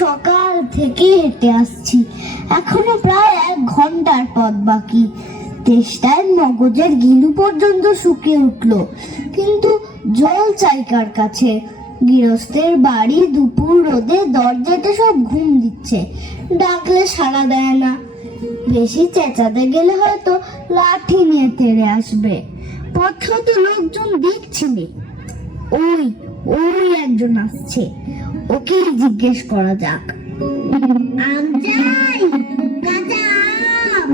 সকাল থেকে হেঁটে আসছি, এখনো প্রায় 1 ঘন্টার পথ বাকি। তেষ্টায় মগজের গিলু পর্যন্ত শুকিয়ে উঠলো, কিন্তু জল চাই কার কাছে? গৃহস্থের বাড়ি, দুপুর রোদে দরজাতে সব ঘুম দিচ্ছে, ডাকলে সাড়া দেয় না। বেশি চেঁচাতে গেলে হয়তো লাঠি নিয়ে তেড়ে আসবে। পথে তো লোকজন দেখছিলি। ওই ওই একজন আসছে, ওকে জিজ্ঞেস করা যাক। আম চাই, কাঁচা আম।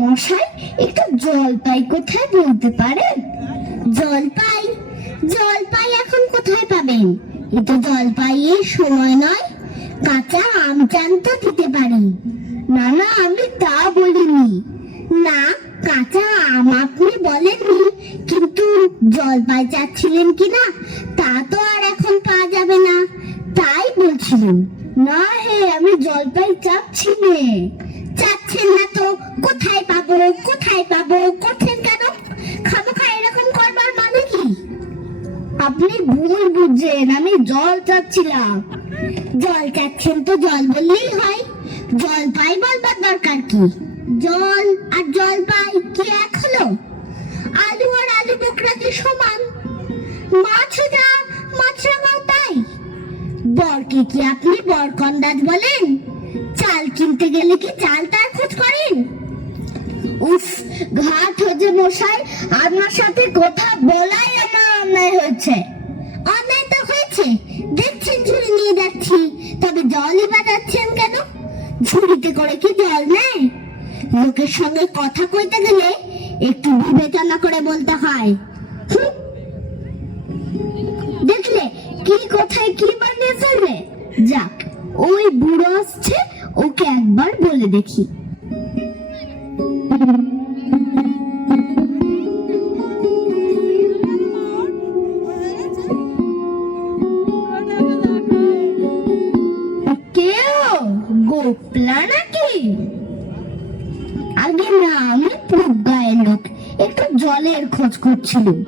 মশাই, একটু জলপাই কোথায় বলতে পারেন? জলপাই? জলপাই এখন কোথায় পাবেন? এ তো জলপাইয়ের সময় নয়। কাঁচা আম চান তো দিতে পারি। না না, আমি তা বলিনি। না, কাঁচা আম আপনি বলেননি, কিন্তু জলপাই চাচ্ছিলেন কিনা তা তো আর এখন পাওয়া যাবে না, তাই বলছিলেন। না হে, আমি জলপাই চাচ্ছি নে। চাচ্ছেন না তো কোথায় পাবো, কোথায় পাবো করছেন কেন? খামোখা এরকম করবার মানে কি? আপনি ভুল বুঝছেন, আমি জল চাচ্ছিলাম। জল চাচ্ছেন তো জল বললেই হয়, জলপাই বলবার দরকার কি? জল আর জলপাই কি এক হলো? আলু আর আলু বোকরা কি সমান? মাছ যা মাছরাঙাও তাই। বরকে কি আপনি বরকন্দাজ বলেন? চাল কিনতে গেলে কি চাল তার খোঁজ করেন? উফ, ঘাট হয়েছে মশাই, আপনার সাথে কথা বলাই আমার অন্যায় হয়েছে। অন্যায় তো হয়েছে, দেখছেন ঝুড়ি নিয়ে যাচ্ছি, তবে জলই বাজাচ্ছেন কেন? ঝুড়িতে করে কি জল নেয়? লোকের সঙ্গে কথা কইতে গেলে একটু বিবেচনা করে বলতে হয়। দেখলে কি কোথায় কি বানিয়ে ফেলবে। যাক, ওই বুড়ো আসছে, ওকে একবার বলে দেখি। কেউ গোপলা নাকি? আগে না, আমি পূব গায়ের লোক, একটু জলের খোঁজ করছিলাম।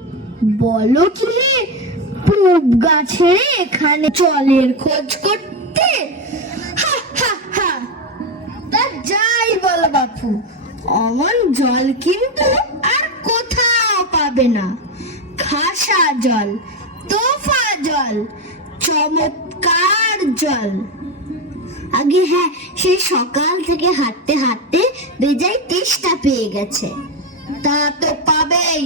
বলো কি, পূব গাছে এখানে জলের খোঁজ করতে? হা হা হা। তা যাই বলো বাপু, অমন জল কিন্তু আর কোথাও পাবে না। খাসা জল, তোফা জল, চমৎকার জল। আগে হ্যাঁ, সেই সকাল থেকে হাঁটতে হাঁটতে বেজায় তেষ্টা পেয়ে গেছে। তা তো পাবেই,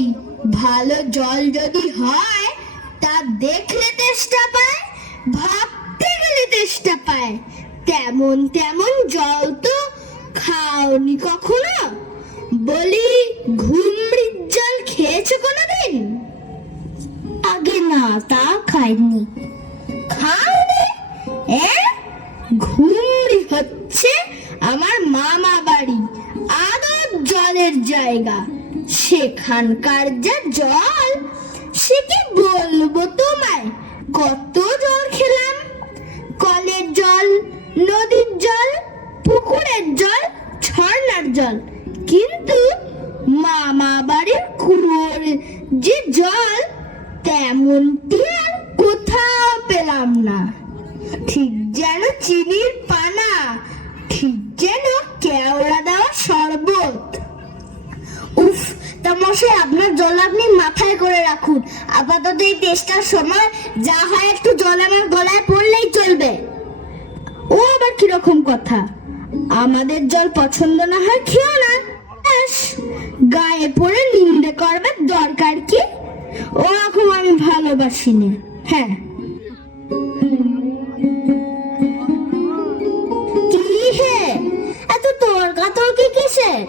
ভালো জল যদি হয় তা দেখলে তেষ্টা পায়, ভাবতে গেলে তেষ্টা পায়। তেমন তেমন জল তো খাওনি কখনো? বলি, ঘুমড়ির জল খেয়েছো কোনোদিন? আগে না, তা খাইনি। খাওনি? ঘুমড়ি হচ্ছে আমার মামা বাড়ি, আদর জলের জায়গা। সেখানকার যা জল, সে কি বলবো তোমায়। কত জল খেলাম, কলের জল, নদীর জল, পুকুরের জল, ঝর্ণার জল, কিন্তু মামা বাড়ির কুয়োর যে জল, তেমনটি আর কোথাও পেলাম না। ঠিক যেন চিনির পানা, ঠিক যেন কেওড়া দেওয়া শরবত। উফ, তা মশাই, আপনার জল আপনি মাথায় করে রাখুন। আপাতত এই টেস্টার সময় যা হয় একটু জল আমার গলায় পড়লেই চলবে। ও আবার কিরকম কথা? আমাদের জল পছন্দ না হয় খেও না, গায়ে পড়ে নিন্দে করবার দরকার কি? ওরকম আমি ভালোবাসি না। হ্যাঁ, এত তর্কাতর্কি কিসের?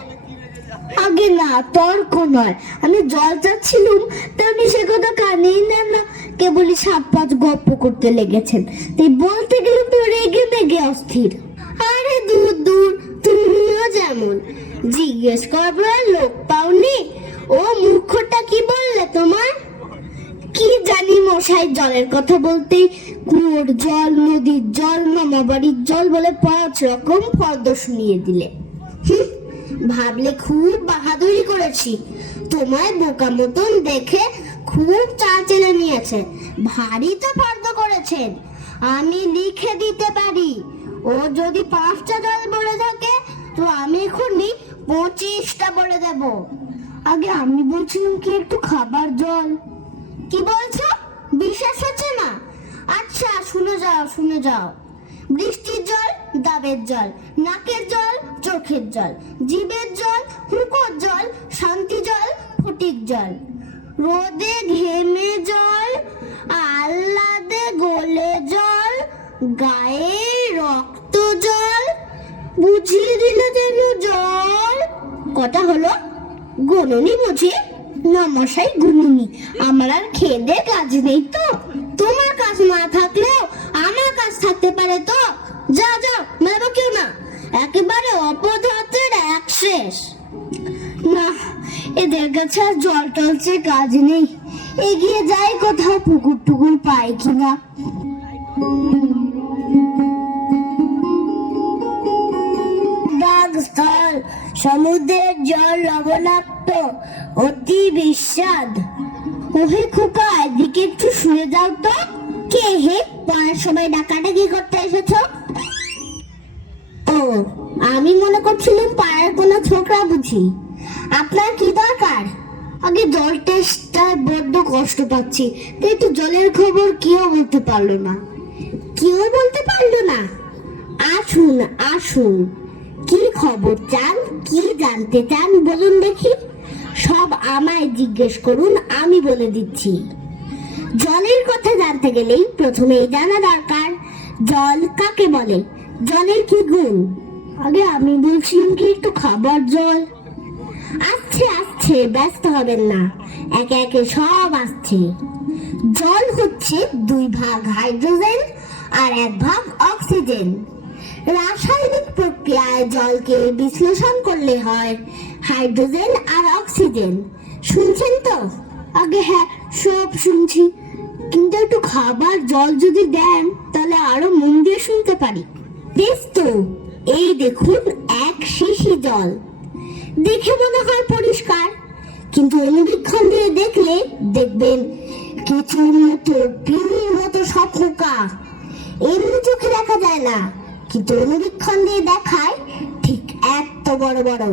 আগে না, তর্ক নয়, আমি জল চাচ্ছিলুম, তেমনি সে কথা কানেই নেন না, কেবলই সাত পাঁচ গপ্প করতে লেগেছেন। তাই বলতে গেলে তো রেগে মেগে অস্থির। আরে দূর দূর, তুমিও যেমন। জিজ্ঞেস করবার লোক পাওনি? ও মূর্খটা কি বললে তোমার? কি জানি মশাই, জলের কথা বলতেই কুয়োর জল, নদীর জল, মামা বাড়ির জল বলে 5 রকম ফর্দ শুনিয়ে দিলে। ভাবলে খুব বাহাদুরি করেছি। তোমায় বোকা মতন দেখে খুব চাল চেলে নিয়েছে, ভারী তো ফর্দ করেছেন। আমি লিখে দিতে পারি। ও যদি 5টা জল বলে থাকে তো আমি এখনই 25টা বলে দেব। আগে আমি বলছিলাম কি একটু খাবার জল। কি বলছো? বিশ্বাস হচ্ছে না? আচ্ছা শুনে যাও। বৃষ্টির জল ডাবের জল, নাকের জল চোখের জল, জিভের জল হুঁকোর জল, শান্তি জল ফটিক জল, রোদে ঘেমে জল, আহ্লাদে গলে জল, গায়ে রক্ত জল, বুঝিয়ে দিলে যেন জল। কটা হলো? গুনুনি বুঝি? না মশাই গুনুনি। আমার আর খেদে কাজ নেই তো। তোমার কাজ না থাকলেও আমার কাজ থাকতে পারে তো। যাও মেরো কেউ না, একেবারে অপদার্থের এক শেষ। না, এদের কাছে আর জল টলছে কাজ নেই। এগিয়ে যাই কোথাও পুকুর টুকুর পাই কিনা। স্থল সমুদ্রের জল লবণাক্ত, অতি বিস্বাদ। ওহে খোকা, এদিকে একটু শুয়ে যাও তো। কে হে? পড়ার সময় ডাকাডাকি করতে এসেছ? ও, আমি মনে করছিলাম পাড়ার কোনো ছোকরা বুঝি। আপনার কি দরকার? আগে জল টেস্টটায় বড্ড কষ্ট পাচ্ছি, তাই একটু জলের খবর কেউ বলতে পারলো না। আসুন। কি খবর চান? কি জানতে চান বলুন দেখি। সব আমায় জিজ্ঞেস করুন, আমি বলে দিচ্ছি। জলের কথা জানতে গেলেই প্রথমেই জানা দরকার জল কাকে বলে, জলের কি গুণ। আগে আমি বলছিলাম কি একটু খাবার জল। আসছে, ব্যস্ত হবেন না, একে একে সব আসছে। জল হচ্ছে 2 ভাগ হাইড্রোজেন আর 1 ভাগ অক্সিজেন। রাসায়নিক প্রক্রিয়ায় জলকে বিশ্লেষণ করলে হয় হাইড্রোজেন আর অক্সিজেন। শুনছেন তো? আগে হ্যাঁ, সব শুনছি, কিন্তু একটু খাবার জল যদি দেন তাহলে আরো মন দিয়ে শুনতে পারি। বেশ তো, এই দেখুন 1 শিশি জল। দেখে মনে হয় পরিষ্কার, কিন্তু অনুবীক্ষণ দিয়ে দেখলে দেখবেন কিছুর মতো পিনির মতো সব পোকা। এমনি চোখে দেখা যায় না, কিন্তু অনুবীক্ষণ দিয়ে দেখায় ঠিক এত বড় বড়।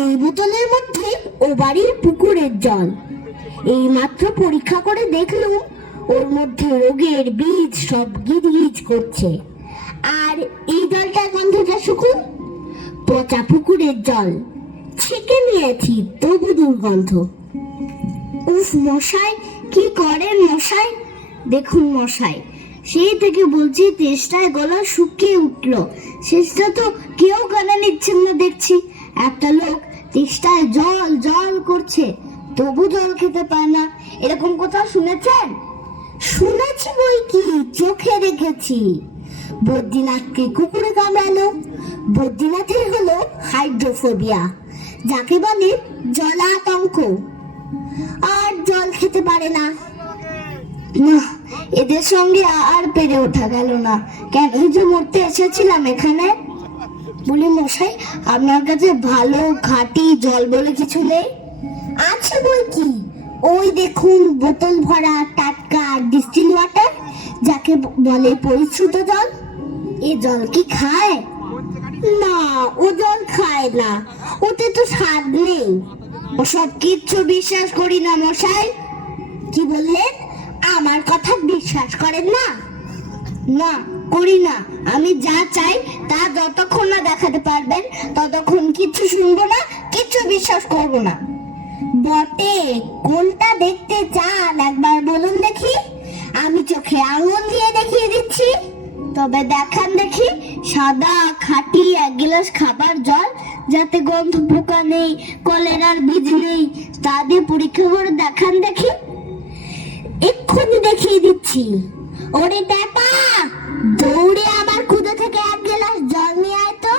এই বোতলের মধ্যে ও বাড়ির পুকুরের জল। এই মাত্র পরীক্ষা করে দেখলুম ওর মধ্যে রোগের বীজ সব গিজগিজ করছে। আর এই জলটার গন্ধটা শুকুন, পচা পুকুরের জল। ছেঁকে নিয়েছি তবু দুর্গন্ধ। উফ মশাই, কি করেন মশাই? দেখুন মশাই, সেই থেকে বলছি তেষ্টায় গলা শুকিয়ে উঠলো। শেষটা তো কেউ কানে নিচ্ছেন না দেখছি। একটা লোক তেষ্টায় জল করছে, তবু জল খেতে পায় না। এরকম কোথাও শুনেছেন? শুনেছি বই কি, চোখে দেখেছি। বদ্রীনাথকে কুকুরে কামড়ালো। বদ্রীনাথের হলো হাইড্রোফোবিয়া, যাকে বলে জলাতঙ্ক, আর জল খেতে পারে না। এদের সঙ্গে আর পেরে ওঠা গেল না। কেন যে মরতে এসেছিলাম এখানে। বলি মশাই, আপনার কাছে ভালো খাঁটি জল বলে কিছু নেই? আছে বই কি, ওই দেখুন বোতল ভরা টাটকা ডিস্টিল ওয়াটার, যাকে বলে পরিশ্রুত জল। এ জল কি খায়? না, ও জল খায় না, ওতে তো স্বাদ নেই। ওসব কিচ্ছু বিশ্বাস করি না মশাই। কি বললেন? আমার কথা বিশ্বাস করেন না? না, করি না। আমি যা চাই তা যতক্ষণ না দেখাতে পারবেন ততক্ষণ কিচ্ছু শুনবো না, কিচ্ছু বিশ্বাস করবো না। বটে, কোনটা দেখতে চান একবার বলুন দেখি। আমি চোখে আঙুল দিয়ে দেখিয়ে দিচ্ছি। তবে দেখান দেখি সাদা খাঁটি 1 গ্লাস খাবার জল, যাতে গন্ধ পোকা নেই, কলেরার বীজ নেই, তা দিয়ে পরীক্ষা করে দেখান দেখি। এক্ষুনি দেখিয়ে দিচ্ছি। ওরে ব্যাপা, দৌড়ে আবার কুদে থেকে 1 গ্লাস জল নিয়ে আয় তো।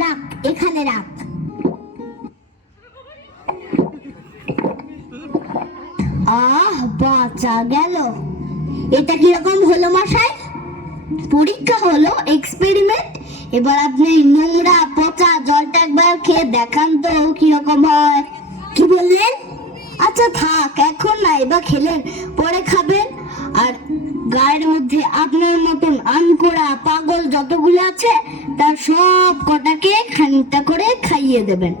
রাখ, এখানে রাখ। বাঁচা গেল। এটা কিরকম হলো মশাই? পরীক্ষা হলো, এক্সপেরিমেন্ট। এবার আপনি নোংরা পচা জলটা একবার খেয়ে দেখান তো কিরকম হয়। কি বললেন? আচ্ছা থাক, এখন না, এবার খেলেন, পরে খাবেন। আর গায়ের মধ্যে আপনার মতন আনকোড়া পাগল যতগুলো আছে তার সব কটাকে খানিকটা করে খাইয়ে দেবেন।